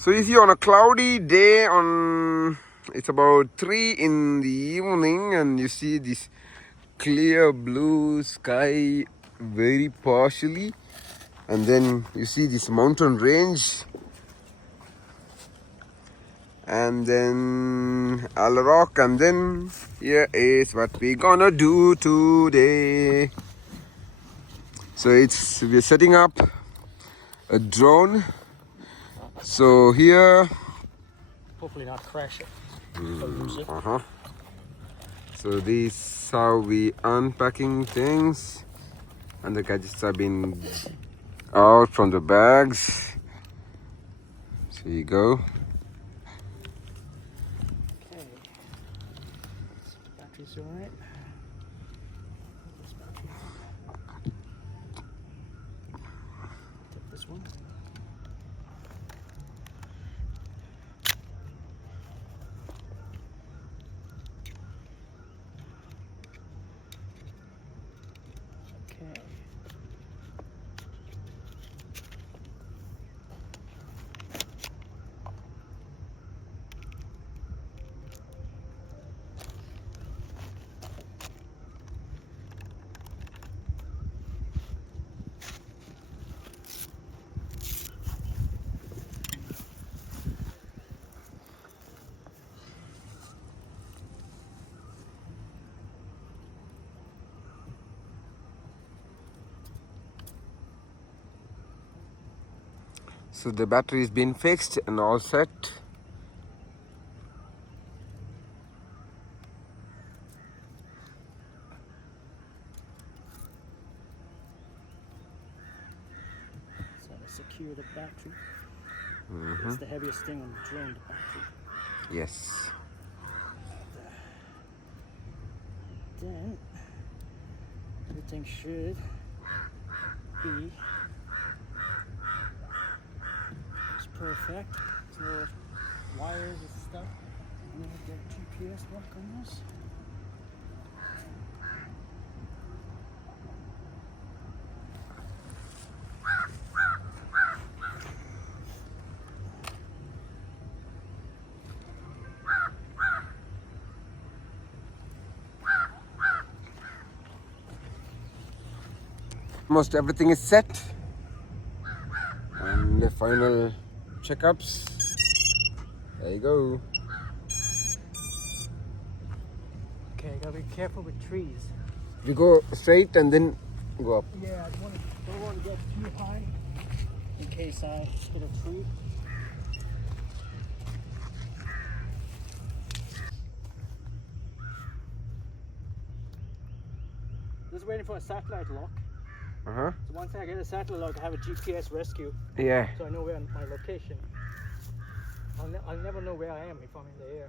So you see, on a cloudy day, it's about 3 in the evening, and you see this clear blue sky very partially, and then you see this mountain range, and then Al Rock, and then here is what we gonna do today. So we're setting up a drone. So here, hopefully not crash it or lose it. So this is how we unpacking things, and the gadgets have been out from the bags. So you go. Okay. So the battery's alright. This battery. Take this one. Okay. So the battery has been fixed and all set. So to secure the battery. It's the heaviest thing on the drone, the battery. Yes. Then everything should be just perfect. So wires and stuff. I'm gonna get GPS work on this. Almost everything is set. And the final checkups. There you go. Okay, gotta be careful with trees. You go straight and then go up. Yeah, I don't want to get too high in case I hit a tree. Just waiting for a satellite lock. So once I get a satellite lock, I have a GPS rescue. Yeah. So I know where my location. I'll never know where I am if I'm in the air.